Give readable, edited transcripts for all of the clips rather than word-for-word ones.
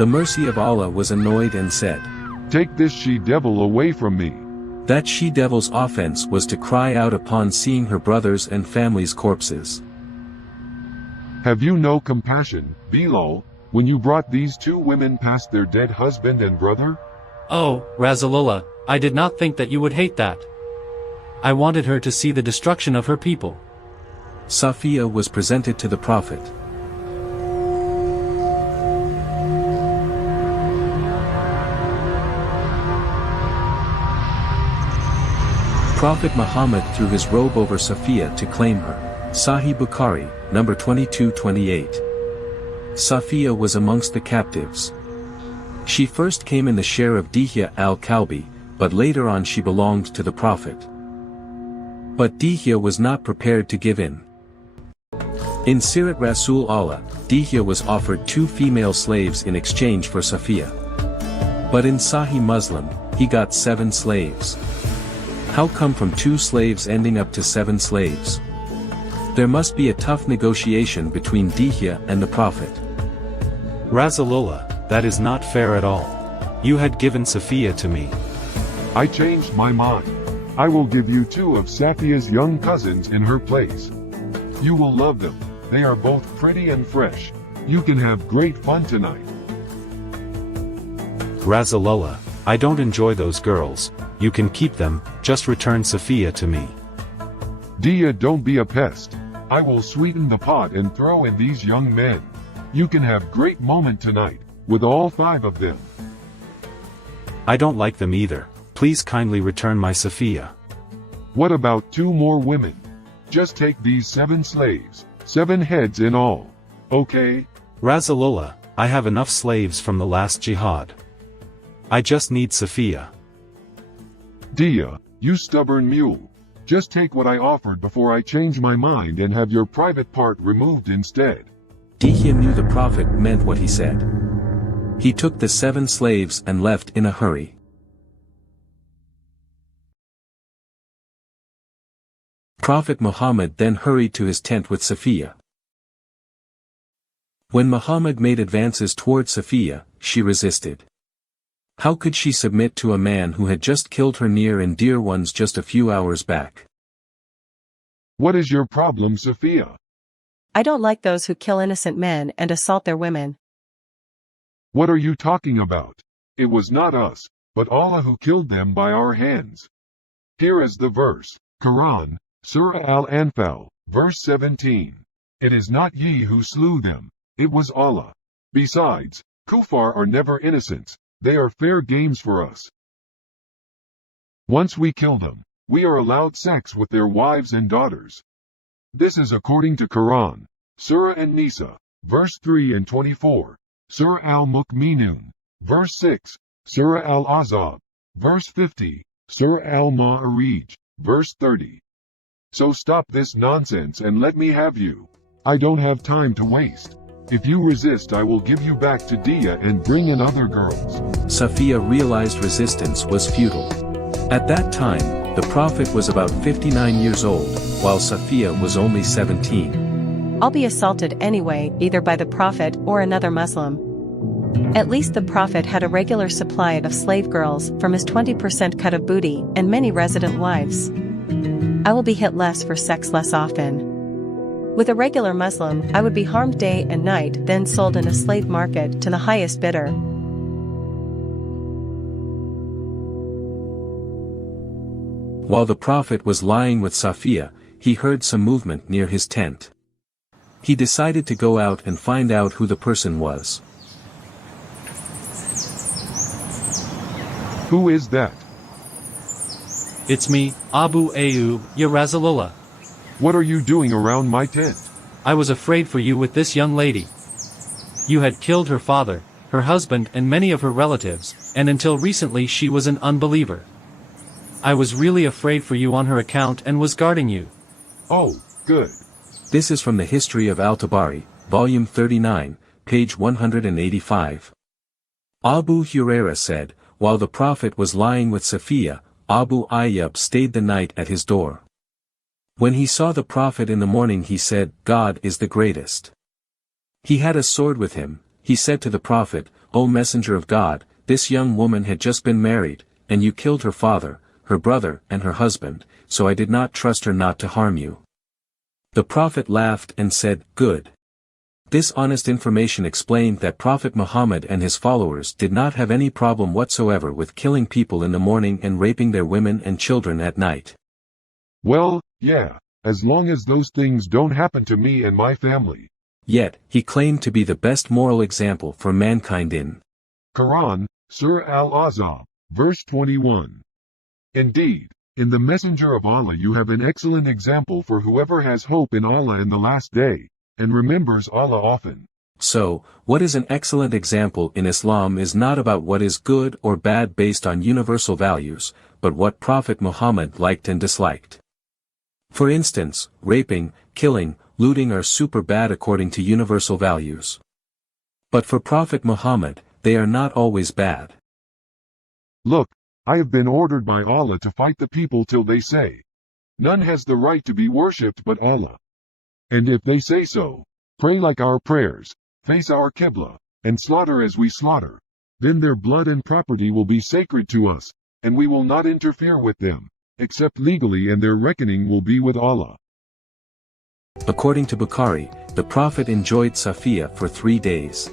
The mercy of Allah was annoyed and said, Take this she-devil away from me. That she-devil's offense was to cry out upon seeing her brothers and family's corpses. Have you no compassion, Bilal, when you brought these two women past their dead husband and brother? Oh, Rasulullah, I did not think that you would hate that. I wanted her to see the destruction of her people. Safiya was presented to the Prophet. Prophet Muhammad threw his robe over Safiya to claim her. Sahih Bukhari, number 2228. Safiya was amongst the captives. She first came in the share of Dihya al-Kalbi, but later on she belonged to the Prophet. But Dihya was not prepared to give in. In Sirat Rasul Allah, Dihya was offered 2 female slaves in exchange for Safiya. But in Sahih Muslim, he got 7 slaves. How come from 2 slaves ending up to 7 slaves? There must be a tough negotiation between Dihya and the Prophet. Rasulullah, that is not fair at all. You had given Safiya to me. I changed my mind. I will give you 2 of Safiya's young cousins in her place. You will love them. They are both pretty and fresh. You can have great fun tonight. Rasulullah, I don't enjoy those girls. You can keep them, just return Safiya to me. Dihya, don't be a pest. I will sweeten the pot and throw in these young men. You can have great moment tonight, with all 5 of them. I don't like them either. Please kindly return my Safiya. What about 2 more women? Just take these 7 slaves, 7 heads in all. Okay? Rasulullah, I have enough slaves from the last jihad. I just need Safiya. Dihya, you stubborn mule. Just take what I offered before I change my mind and have your private part removed instead. Dihya knew the Prophet meant what he said. He took the 7 slaves and left in a hurry. Prophet Muhammad then hurried to his tent with Safiya. When Muhammad made advances toward Safiya, she resisted. How could she submit to a man who had just killed her near and dear ones just a few hours back? What is your problem, Safiya? I don't like those who kill innocent men and assault their women. What are you talking about? It was not us, but Allah who killed them by our hands. Here is the verse, Quran, Surah Al-Anfal, verse 17. It is not ye who slew them, it was Allah. Besides, kuffar are never innocents, they are fair games for us. Once we kill them, we are allowed sex with their wives and daughters. This is according to Quran, Surah An-Nisa, verse 3 and 24, Surah Al-Mu'minun, verse 6, Surah Al-Ahzab, verse 50, Surah Al-Ma'arij, verse 30. So stop this nonsense and let me have you. I don't have time to waste. If you resist, I will give you back to Dihya and bring in other girls. Safiya realized resistance was futile. At that time, the Prophet was about 59 years old, while Safiya was only 17. I'll be assaulted anyway, either by the Prophet or another Muslim. At least the Prophet had a regular supply of slave girls from his 20% cut of booty and many resident wives. I will be hit less for sex less often. With a regular Muslim, I would be harmed day and night, then sold in a slave market to the highest bidder. While the Prophet was lying with Safiya, he heard some movement near his tent. He decided to go out and find out who the person was. Who is that? It's me, Abu Ayyub, ya Rasulullah. What are you doing around my tent? I was afraid for you with this young lady. You had killed her father, her husband and many of her relatives, and until recently she was an unbeliever. I was really afraid for you on her account and was guarding you. Oh, good. This is from the History of Al-Tabari, volume 39, page 185. Abu Hurairah said, while the Prophet was lying with Safiya, Abu Ayyub stayed the night at his door. When he saw the Prophet in the morning he said, God is the greatest. He had a sword with him. He said to the Prophet, "O Messenger of God, this young woman had just been married, and you killed her father, her brother and her husband, so I did not trust her not to harm you." The Prophet laughed and said, "Good." This honest information explained that Prophet Muhammad and his followers did not have any problem whatsoever with killing people in the morning and raping their women and children at night. Well, yeah, as long as those things don't happen to me and my family. Yet, he claimed to be the best moral example for mankind in Quran, Surah Al-Ahzab, verse 21. Indeed, in the Messenger of Allah you have an excellent example for whoever has hope in Allah in the last day, and remembers Allah often. So, what is an excellent example in Islam is not about what is good or bad based on universal values, but what Prophet Muhammad liked and disliked. For instance, raping, killing, looting are super bad according to universal values. But for Prophet Muhammad, they are not always bad. Look, I have been ordered by Allah to fight the people till they say, "None has the right to be worshipped but Allah." And if they say so, pray like our prayers, face our Qibla, and slaughter as we slaughter, then their blood and property will be sacred to us, and we will not interfere with them, except legally, and their reckoning will be with Allah. According to Bukhari, the Prophet enjoyed Safiya for 3 days.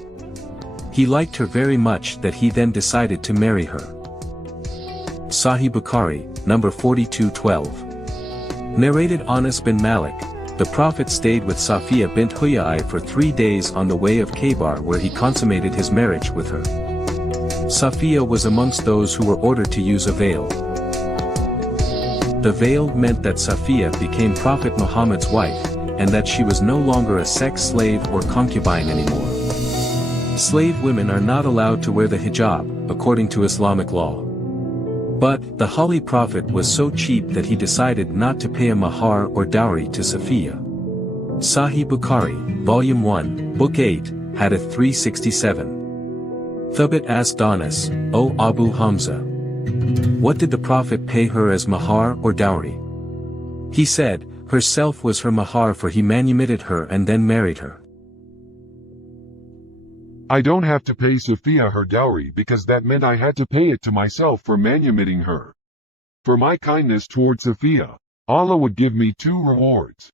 He liked her very much that he then decided to marry her. Sahih Bukhari, number 4212. Narrated Anas bin Malik, the Prophet stayed with Safiya bint Huyaiy for 3 days on the way of Kabar where he consummated his marriage with her. Safiya was amongst those who were ordered to use a veil. The veil meant that Safiya became Prophet Muhammad's wife, and that she was no longer a sex slave or concubine anymore. Slave women are not allowed to wear the hijab, according to Islamic law. But, the Holy Prophet was so cheap that he decided not to pay a mahar or dowry to Safiya. Sahih Bukhari, Volume 1, Book 8, Hadith 367. Thabit asked Anas, "O Abu Hamza, what did the Prophet pay her as mahar or dowry?" He said, "Herself was her mahar, for he manumitted her and then married her." I don't have to pay Safiya her dowry because that meant I had to pay it to myself for manumitting her. For my kindness toward Safiya, Allah would give me 2 rewards.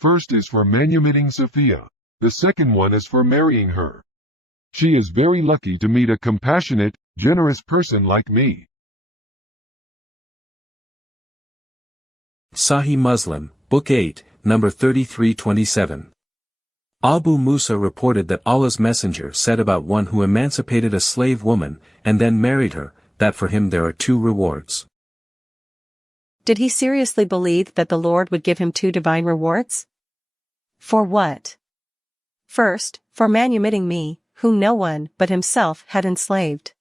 First is for manumitting Safiya, the second one is for marrying her. She is very lucky to meet a compassionate, generous person like me. Sahih Muslim, Book 8, number 3327. Abu Musa reported that Allah's Messenger said about one who emancipated a slave woman, and then married her, that for him there are 2 rewards. Did he seriously believe that the Lord would give him 2 divine rewards? For what? First, for manumitting me, whom no one but himself had enslaved.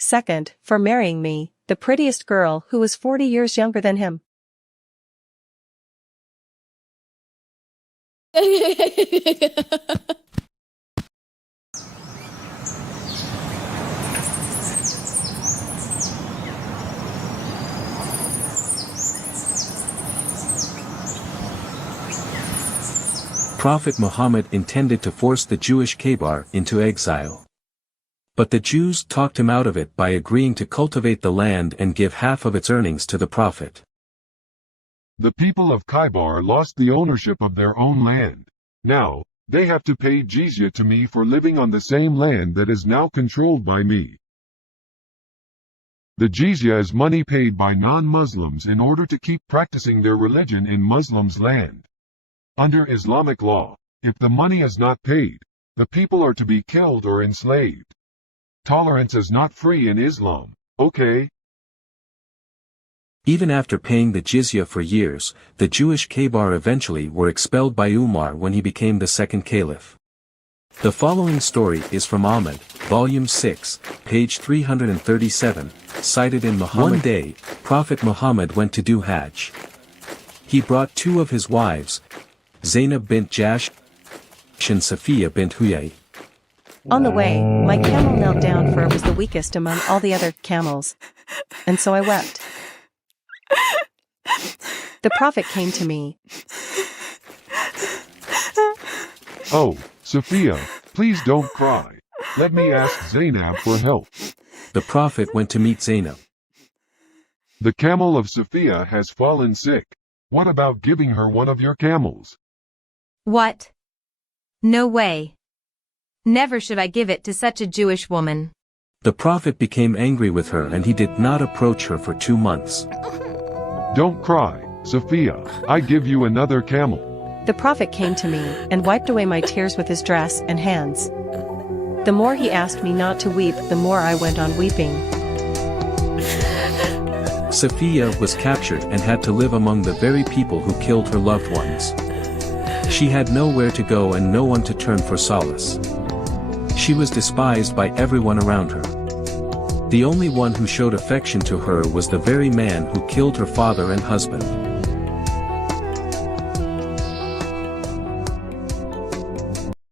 Second, for marrying me, the prettiest girl who was 40 years younger than him. Prophet Muhammad intended to force the Jewish Kabar into exile. But the Jews talked him out of it by agreeing to cultivate the land and give half of its earnings to the Prophet. The people of Khaybar lost the ownership of their own land. Now, they have to pay jizya to me for living on the same land that is now controlled by me. The jizya is money paid by non-Muslims in order to keep practicing their religion in Muslims' land. Under Islamic law, if the money is not paid, the people are to be killed or enslaved. Tolerance is not free in Islam, okay? Even after paying the jizya for years, the Jewish Kabar eventually were expelled by Umar when he became the second caliph. The following story is from Ahmad, Volume 6, page 337, cited in Muhammad. One day, Prophet Muhammad went to do Hajj. He brought 2 of his wives, Zainab bint Jahsh and Safiya bint Huyaiy. On the way, my camel knelt down, for it was the weakest among all the other camels. And so I wept. The Prophet came to me. Oh, Safiya, please don't cry. Let me ask Zainab for help. The Prophet went to meet Zainab. The camel of Safiya has fallen sick. What about giving her one of your camels? What? No way. Never should I give it to such a Jewish woman. The Prophet became angry with her and he did not approach her for 2 months. Don't cry, Safiya. I give you another camel. The Prophet came to me and wiped away my tears with his dress and hands. The more he asked me not to weep, the more I went on weeping. Safiya was captured and had to live among the very people who killed her loved ones. She had nowhere to go and no one to turn for solace. She was despised by everyone around her. The only one who showed affection to her was the very man who killed her father and husband.